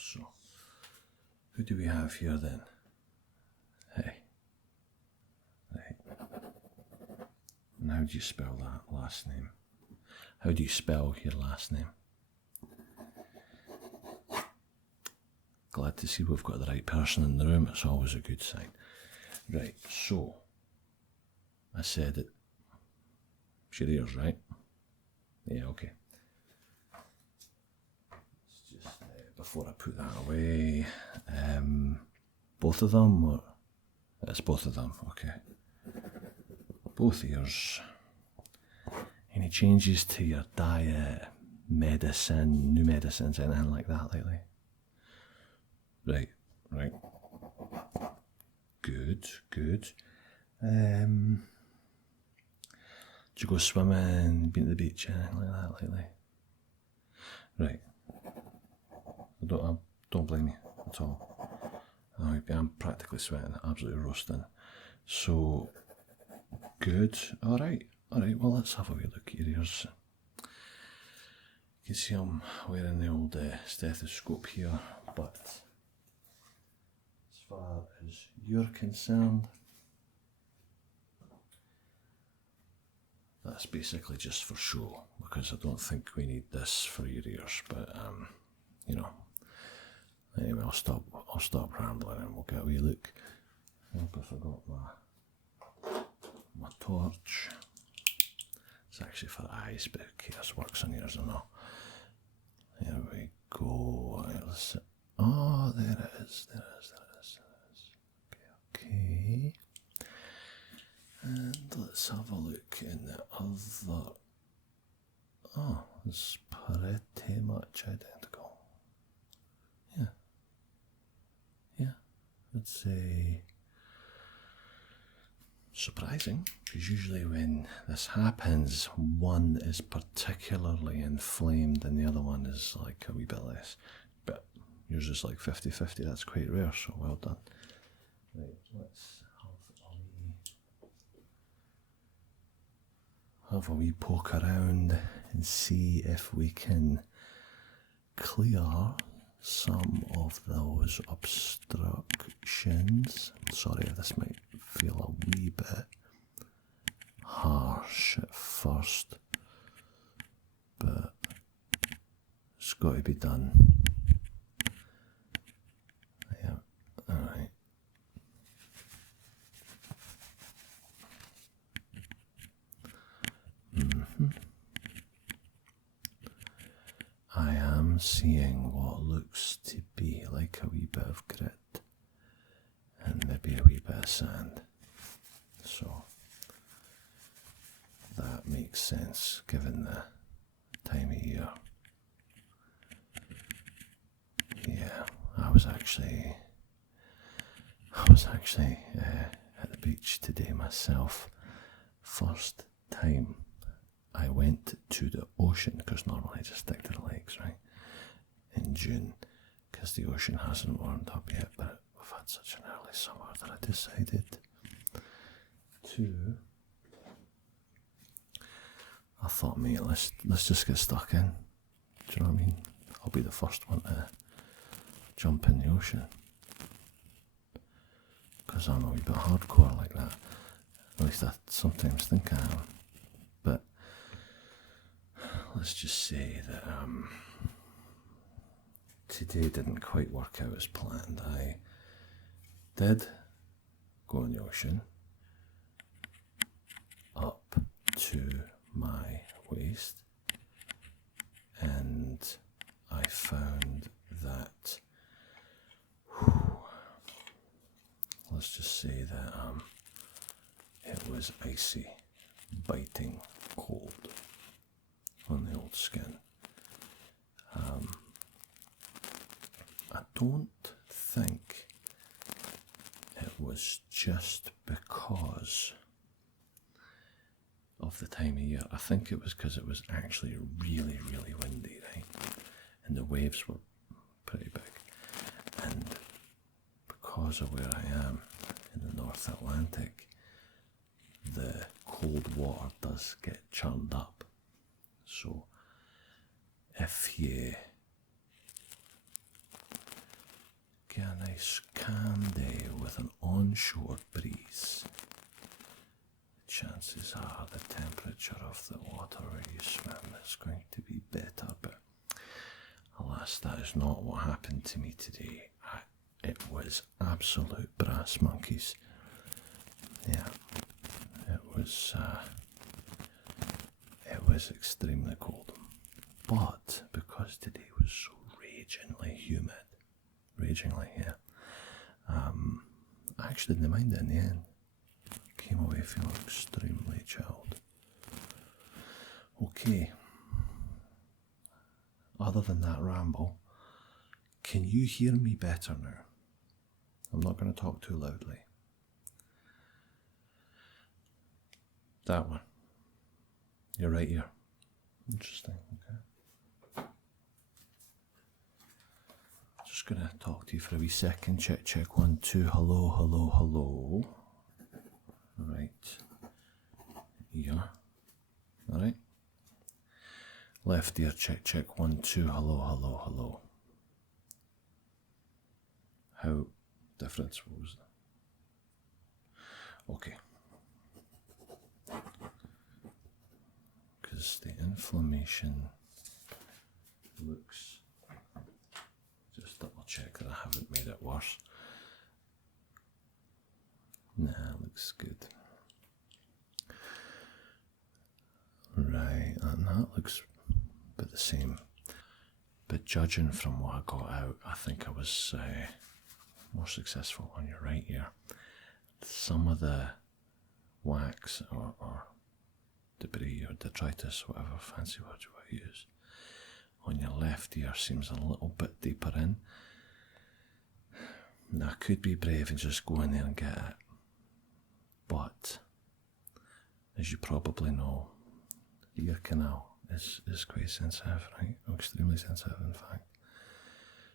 So, who do we have here then? Hey. Right. And how do you spell that last name? How do you spell your last name? Glad to see we've got the right person in the room. It's always a good sign. Right, so I said it. It's your ears, right? Yeah, okay. It's just before I put that away, both of them, or it's both of them. Okay, both ears. Any changes to your diet, medicine, new medicines, anything like that lately? Right. Good. Did you go swimming, been to the beach, anything like that lately? Right. Don't blame me at all. I'm practically sweating, absolutely roasting. So, good. Alright, well let's have a wee look at your ears. You can see I'm wearing the old stethoscope here, but as far as you're concerned, that's basically just for show, because I don't think we need this for your ears, but you know. Anyway, I'll stop rambling and we'll get a wee look. I hope I forgot my torch. It's actually for eyes, but who cares, works on yours or not. There we go. Right, let's see. Oh, there it is. Okay. And let's have a look in the other. Oh, it's pretty much identical. Yeah, I'd say surprising, because usually when this happens, one is particularly inflamed and the other one is like a wee bit less. But yours is like 50-50, that's quite rare, so well done. Right, let's have a wee poke around and see if we can clear some of those obstructions. I'm sorry if this might feel a wee bit harsh at first, but it's got to be done. Yeah, alright. I am seeing what looks to be like a wee bit of grit and maybe a wee bit of sand. So that makes sense given the time of year. Yeah, I was actually at the beach today myself. First time I went to the ocean, because normally I just stick to the lakes, right? In June, because the ocean hasn't warmed up yet, but we've had such an early summer that I decided to. I thought, mate, let's just get stuck in. Do you know what I mean? I'll be the first one to jump in the ocean, because I'm a wee bit hardcore like that. At least I sometimes think I am. But let's just say that today didn't quite work out as planned. I did go in the ocean up to my waist, and I found that let's just say that it was icy, biting cold on the old skin. I don't think it was just because of the time of year. I think it was because it was actually really, really windy, right? And the waves were pretty big. And because of where I am in the North Atlantic, the cold water does get churned up. So if you get a nice calm day with an onshore breeze, chances are the temperature of the water where you swim is going to be better, but alas, that is not what happened to me today. It was absolute brass monkeys. Yeah, it was extremely cold. But because today was so ragingly humid, yeah, I actually didn't mind it in the end. Came away feeling extremely chilled. Okay. Other than that ramble, can you hear me better now? I'm not going to talk too loudly. That one. Your right ear. Interesting, okay. Just going to talk to you for a wee second. Check, check, 1, 2, hello, hello, hello. Right ear. Alright. Left ear, check, check, 1, 2, hello, hello, hello. How different was that? Okay. Because the inflammation looks, just double check that I haven't made it worse. Nah, looks good. Right, and that looks about the same. But judging from what I got out, I think I was more successful on your right ear. Some of the wax or debris or detritus, whatever fancy word you want to use, on your left ear seems a little bit deeper in. Now, I could be brave and just go in there and get it. But, as you probably know, the ear canal is quite sensitive, right? Extremely sensitive, in fact.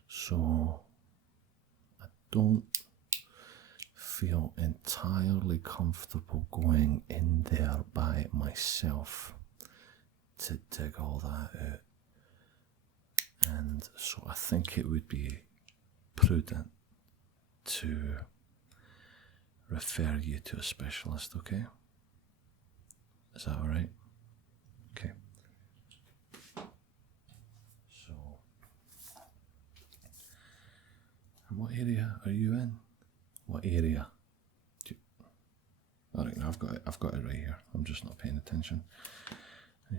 So, I don't feel entirely comfortable going in there by myself to dig all that out. And so I think it would be prudent to refer you to a specialist, okay? Is that alright? Okay. So, and what area are you in? What area? Alright, now I've got it right here. I'm just not paying attention.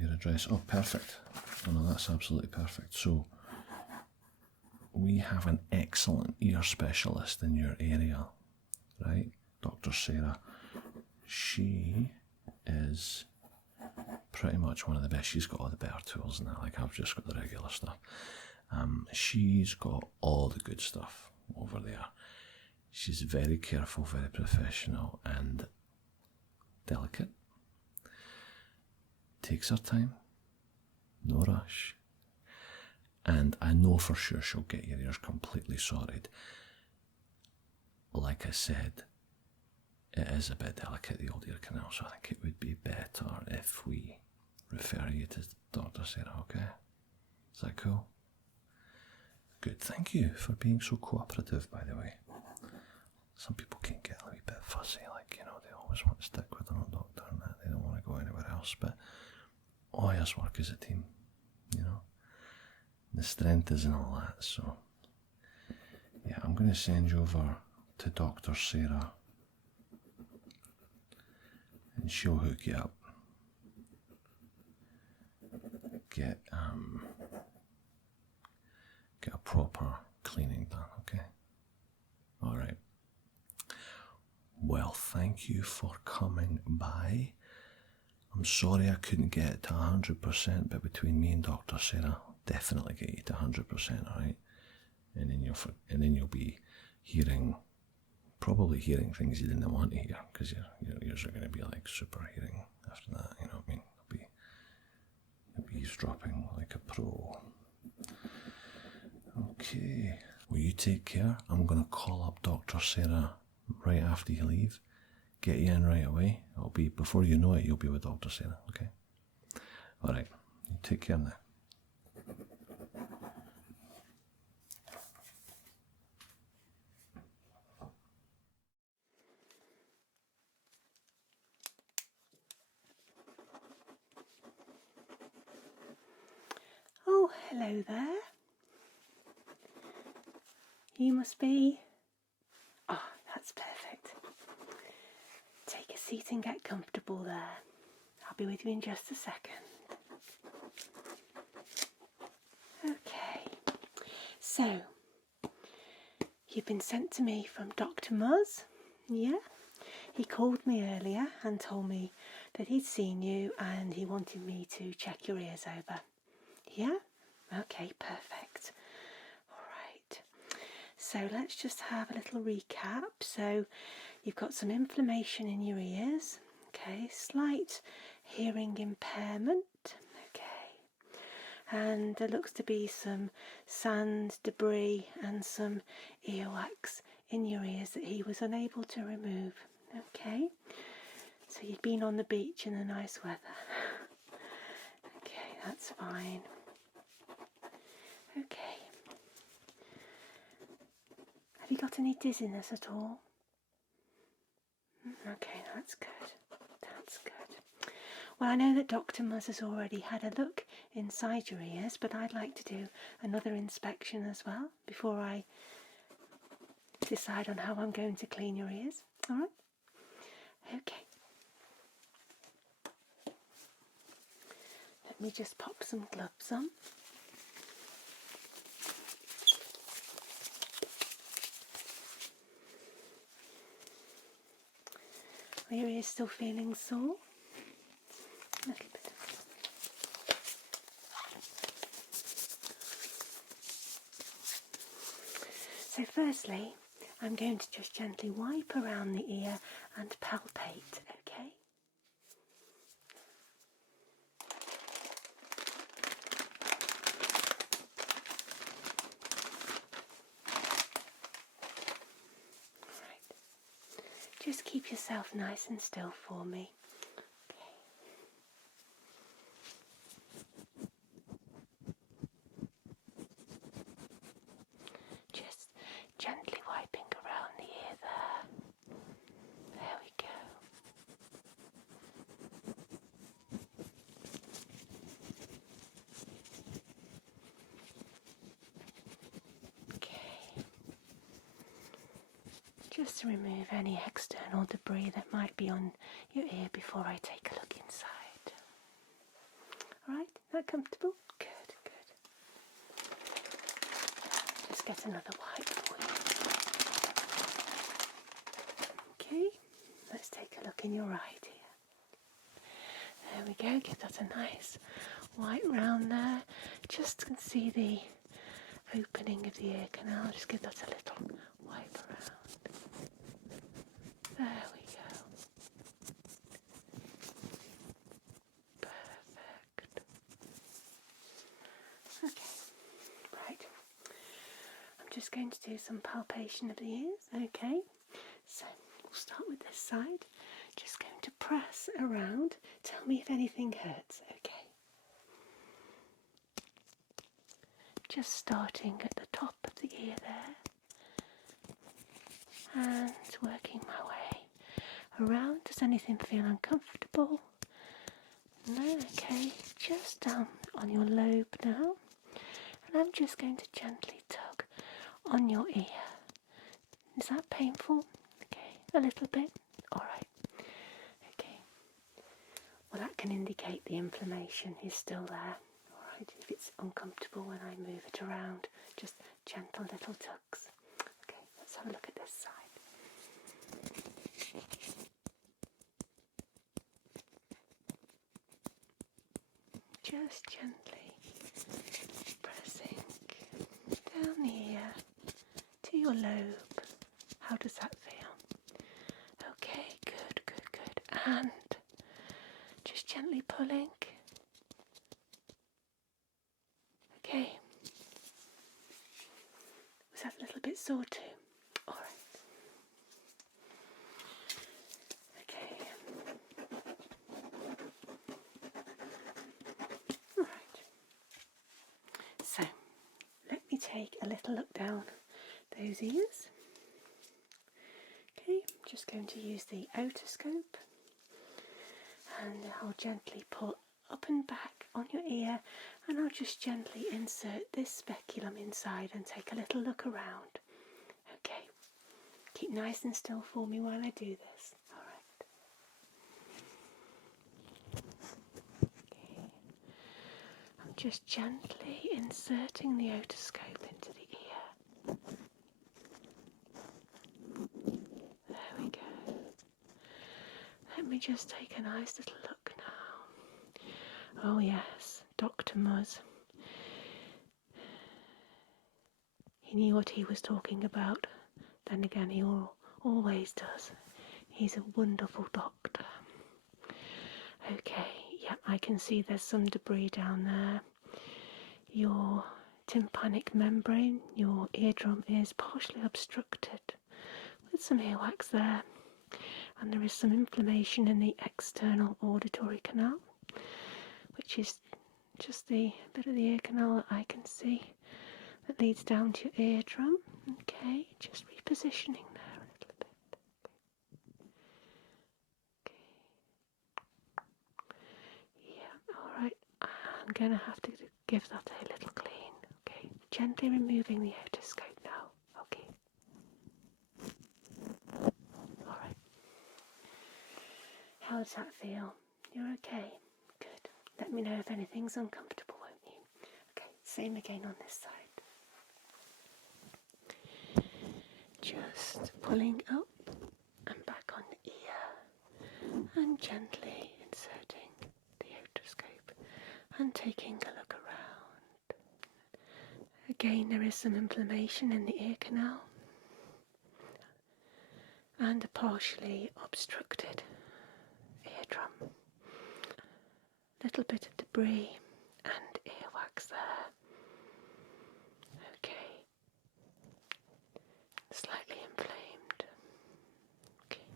Your address. Oh, perfect. Oh no, that's absolutely perfect. So, we have an excellent ear specialist in your area, right? Dr. Sarah. She is pretty much one of the best. She's got all the better tools and that. Like, I've just got the regular stuff. She's got all the good stuff over there. She's very careful, very professional, and delicate. Takes her time. No rush. And I know for sure she'll get your ears completely sorted. Like I said, it is a bit delicate, the old ear canal, so I think it would be better if we refer you to Dr. Sarah, okay? Is that cool? Good, thank you for being so cooperative, by the way. Some people can get a wee bit fussy, like, you know, they always want to stick with their own doctor and that, they don't want to go anywhere else, but always work as a team, you know? The strength is in all that, so yeah, I'm going to send you over to Dr. Sarah and she'll hook you up. Get a proper cleaning done, okay? Alright. Well, thank you for coming by. I'm sorry I couldn't get it to 100%, but between me and Dr. Sarah, I'll definitely get you to 100%, alright? And then you'll be probably hearing things you didn't want to hear, because your ears are going to be like super hearing after that, you know what I mean? You'll be eavesdropping like a pro. Okay. Will you take care? I'm going to call up Dr. Sarah right after you leave. Get you in right away. It'll be, before you know it, you'll be with Dr. Sarah, okay? Alright. You take care now. Hello there. You must be... Oh, that's perfect. Take a seat and get comfortable there. I'll be with you in just a second. Okay, so you've been sent to me from Dr. Muzz, yeah? He called me earlier and told me that he'd seen you and he wanted me to check your ears over. Yeah? Okay, perfect. Alright, so let's just have a little recap. So you've got some inflammation in your ears, okay, slight hearing impairment, okay, and there looks to be some sand, debris and some earwax in your ears that he was unable to remove, okay. So you'd been on the beach in the nice weather. Okay, that's fine. Okay. Have you got any dizziness at all? Okay, that's good. That's good. Well, I know that Dr. Muzz has already had a look inside your ears, but I'd like to do another inspection as well before I decide on how I'm going to clean your ears. All right? Okay. Let me just pop some gloves on. Are your ears still feeling sore? A little bit. So firstly, I'm going to just gently wipe around the ear and palpate, okay? Just keep yourself nice and still for me. Okay. Just gently wiping around the ear there. There we go. Okay. Just to remove any external debris that might be on your ear before I take a look inside. Alright, that comfortable? Good, good. Just get another wipe for you. Okay, let's take a look in your right ear. There we go, give that a nice white round there. Just can see the opening of the ear canal, just give that a little wipe around. There we go. Perfect. Okay, right. I'm just going to do some palpation of the ears, okay? So, we'll start with this side. Just going to press around. Tell me if anything hurts, okay? Just starting at the top of the ear there. And working my way around. Does anything feel uncomfortable? No, okay. Just down on your lobe now. And I'm just going to gently tug on your ear. Is that painful? Okay, a little bit? Alright. Okay. Well, that can indicate the inflammation is still there. Alright, if it's uncomfortable when I move it around, just gentle little tugs. Okay, let's have a look at this side. Just gently pressing down the ear to your lobe. How does that feel? Okay, good, good, good. And just gently pulling. Okay. Was that a little bit sore too? Alright. Okay. Alright. So, let me take a little look down those ears. Okay, I'm just going to use the otoscope and I'll gently put up and back on your ear, and I'll just gently insert this speculum inside and take a little look around. Okay, keep nice and still for me while I do this. Alright. Okay. I'm just gently inserting the otoscope into the ear. There we go. Let me just take a nice little look now. Oh yes, Dr. Muzz. He knew what he was talking about. Then again, he always does. He's a wonderful doctor. Okay, yep, I can see there's some debris down there. Your tympanic membrane, your eardrum, is partially obstructed with some earwax there. And there is some inflammation in the external auditory canal, which is just the bit of the ear canal that I can see that leads down to your eardrum. Okay, just repositioning there a little bit. Okay. Yeah, alright. I'm going to have to give that a little clean. Okay, gently removing the otoscope now. Okay. Alright. How does that feel? You're okay? Good. Let me know if anything's uncomfortable, won't you? Okay, same again on this side. Just pulling up and back on the ear and gently inserting the otoscope and taking a look around. Again, there is some inflammation in the ear canal and a partially obstructed eardrum. Little bit of debris and earwax there. Okay. Slightly inflamed. Okay.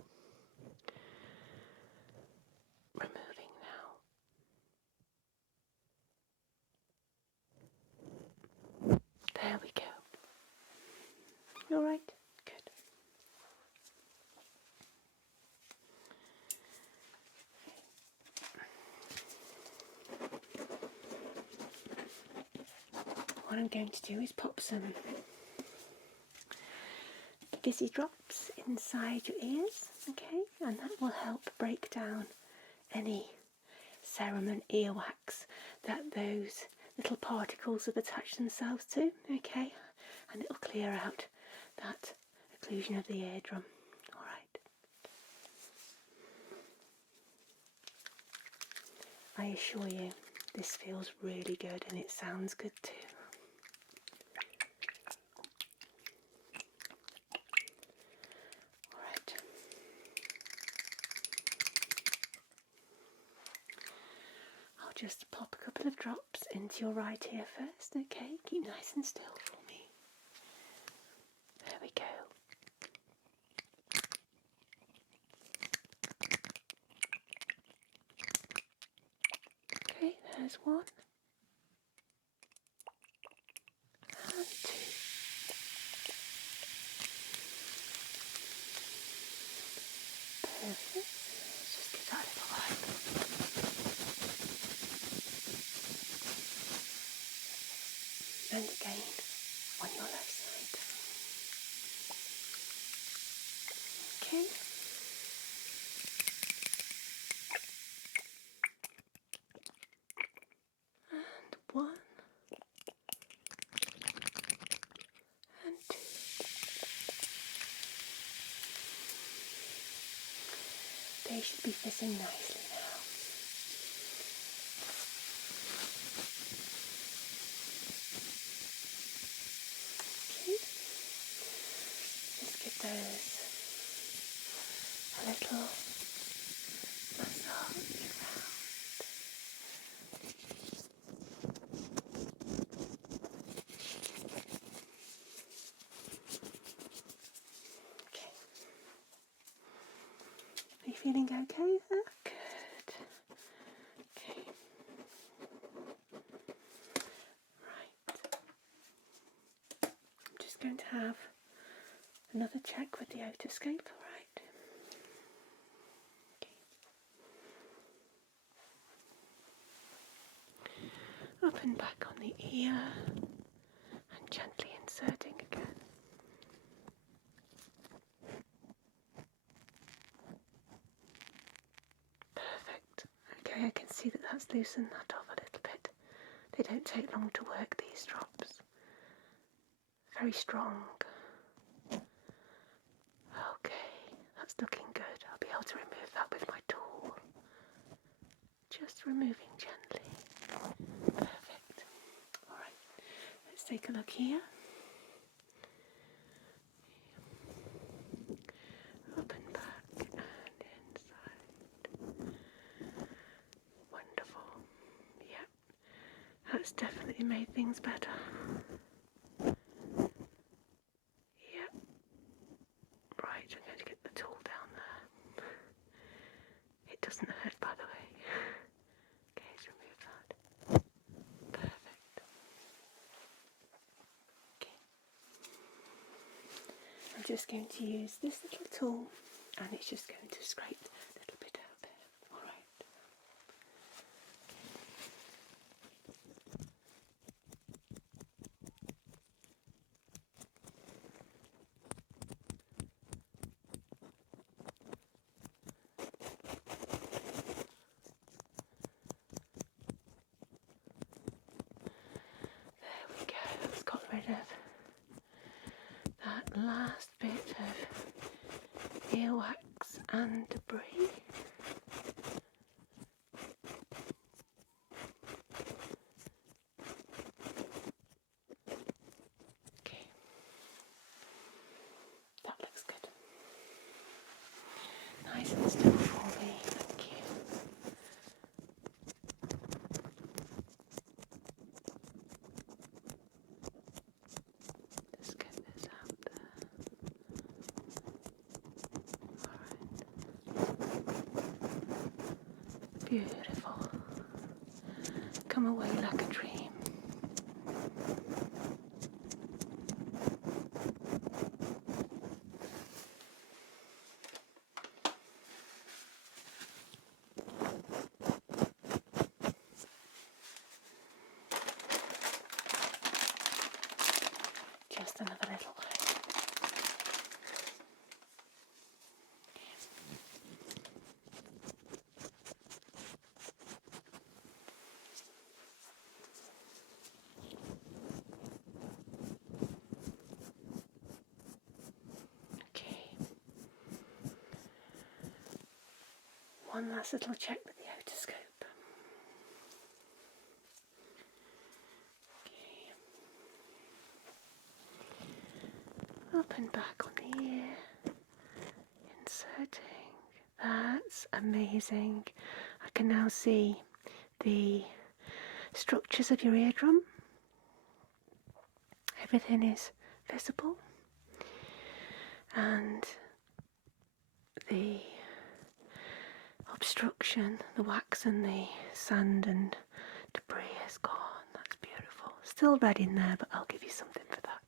Removing now. There we go. You alright? Good. What I'm going to do is pop some fizzy drops inside your ears, okay, and that will help break down any serum and earwax that those little particles have attached themselves to, okay, and it'll clear out that occlusion of the eardrum. Alright. I assure you, this feels really good and it sounds good too. Just pop a couple of drops into your right ear first, okay? Keep nice and still for me. There we go. Okay, there's one. And two. Perfect. Let's just give that a little wipe. And again on your left side. Okay. And one. And two. They should be fitting nicely now. Those a little massage around. Okay. Are you feeling okay there? Good. Okay. Right. I'm just going to have another check with the otoscope, alright? Okay. Up and back on the ear, and gently inserting again. Perfect. Okay, I can see that that's loosened that off a little bit. They don't take long to work, these drops. Very strong. Okay, that's looking good. I'll be able to remove that with my tool. Just removing gently. Perfect. Alright, let's take a look here. Up and back and inside. Wonderful. Yep, that's definitely made things better. Yep. Right, I'm going to get the tool down there. It doesn't hurt, by the way. Okay, let's remove that. Perfect. Okay. I'm just going to use this little tool, and it's just going to scrape a little bit out there. All right. There we go. That's got rid of that last bit of earwax and debris. Okay, that looks good. Nice and still for me, thank you. Just get this out there. Alright. Beautiful. Come away like a dream. Just another little way. Okay. One last little check with the otoscope. Up and back on the ear, inserting. That's amazing. I can now see the structures of your eardrum. Everything is visible, and the obstruction, the wax and the sand and debris has gone. That's beautiful. Still red in there, but I'll give you something for that.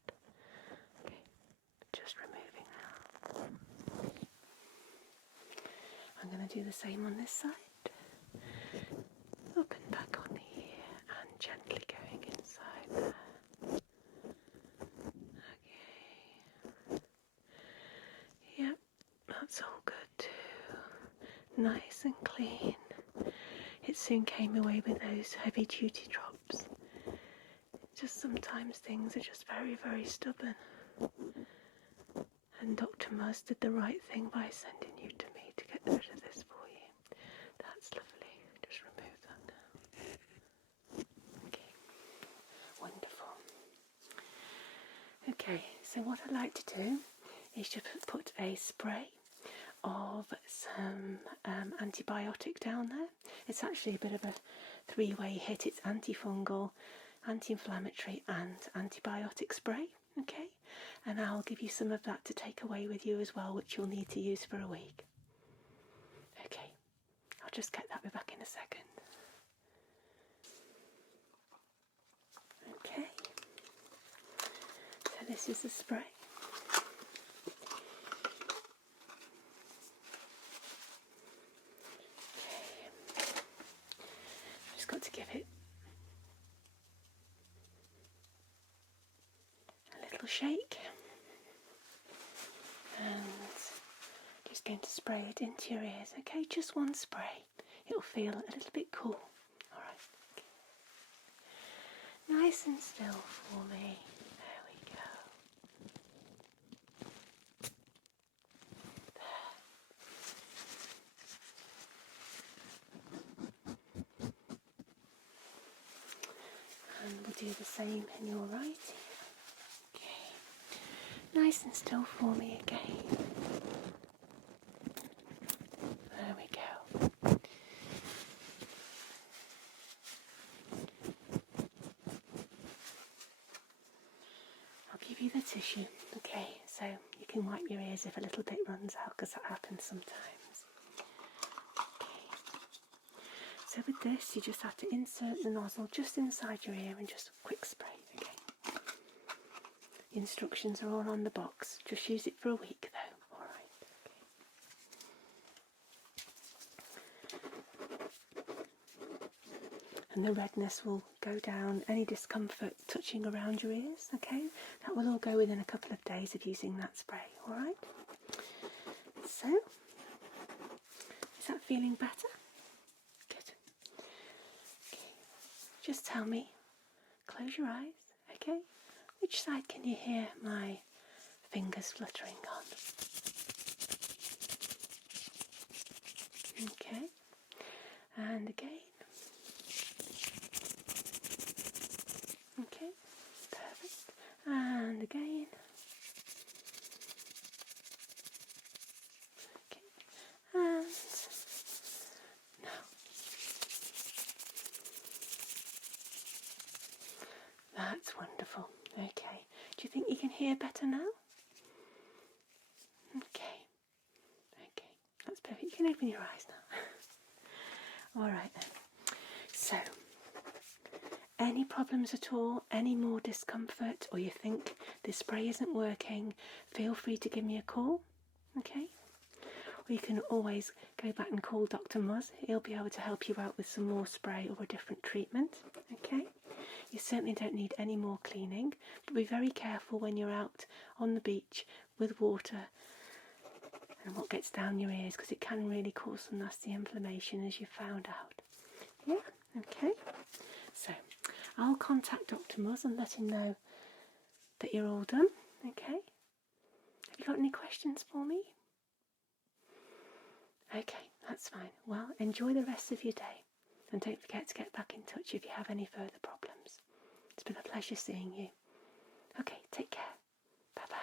Just removing that. I'm going to do the same on this side. Up and back on the ear and gently going inside there. Okay. Yep, that's all good too. Nice and clean. It soon came away with those heavy duty drops. Just sometimes things are just very, very stubborn. And Dr. Muzz did the right thing by sending you to me to get rid of this for you. That's lovely. Just remove that now. Okay. Wonderful. Okay, so what I like to do is just put a spray of some antibiotic down there. It's actually a bit of a three-way hit. It's antifungal, anti-inflammatory and antibiotic spray. Okay, and I'll give you some of that to take away with you as well, which you'll need to use for a week. Okay, I'll just get that back in a second. Okay, so this is the spray. Okay, just got to give it shake. And just going to spray it into your ears, okay? Just one spray. It'll feel a little bit cool. Alright. Okay. Nice and still for me. There we go. And we'll do the same in your right ear. Okay. Nice and still for me again. There we go. I'll give you the tissue, okay, so you can wipe your ears if a little bit runs out, because that happens sometimes. Okay. So with this, you just have to insert the nozzle just inside your ear and just a quick spray, okay. The instructions are all on the box. Just use it for a week though, alright. And the redness will go down, any discomfort touching around your ears, okay? That will all go within a couple of days of using that spray, alright? So, is that feeling better? Good. Okay, just tell me, close your eyes, okay? Which side can you hear my fingers fluttering on? Okay, and again. Okay, perfect. And again. Okay, and now. That's wonderful. Okay, do you think you can hear better now? Okay, okay, that's perfect. You can open your eyes now. Alright then. So, any problems at all, any more discomfort, or you think this spray isn't working, feel free to give me a call, okay? Or you can always go back and call Dr. Muzz. He'll be able to help you out with some more spray or a different treatment, okay? You certainly don't need any more cleaning, but be very careful when you're out on the beach with water and what gets down your ears, because it can really cause some nasty inflammation, as you found out. Yeah, okay. So, I'll contact Dr. Muzz and let him know that you're all done, okay? Have you got any questions for me? Okay, that's fine. Well, enjoy the rest of your day, and don't forget to get back in touch if you have any further problems. It's been a pleasure seeing you. Okay, take care. Bye-bye.